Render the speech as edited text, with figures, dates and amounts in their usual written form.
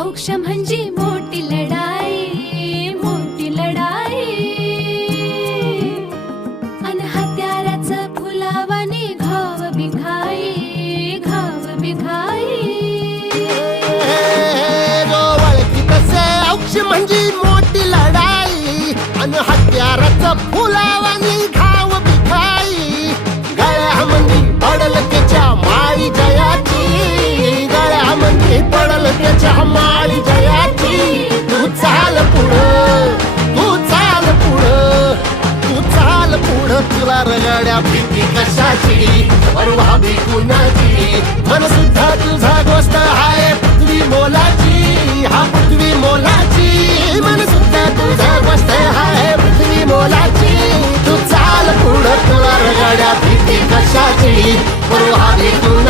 औक्ष म्हणजे मोठी लढाई, मोठी लढाई. अन हत्याराचं फुलावानी घाव बिघाई, घाव बिघाई. औक्ष म्हणजे मोठी लढाई अन हत्याराचं फुलावानी घाव बिघाई. गळ्यामध्ये पडल त्याच्या माळी जयाची, गळ्यामध्ये पडल त्याच्या माळी जयाची. तू चाल पुढं, तू चाल पुढं, तू चाल पुढं. तुला रगड्या भीती कशाची, परवा भी कुणाची. मन सुद्धा तुझा गोष्ट आहे पृथ्वी मोलाची, हा पृथ्वी मोलाची. मन सुद्धा तुझा गोष्ट आहे पृथ्वी मोलाची. तू चाल पुढं, तुला रगड्या भीती कशाची, परवा भी कुणाची.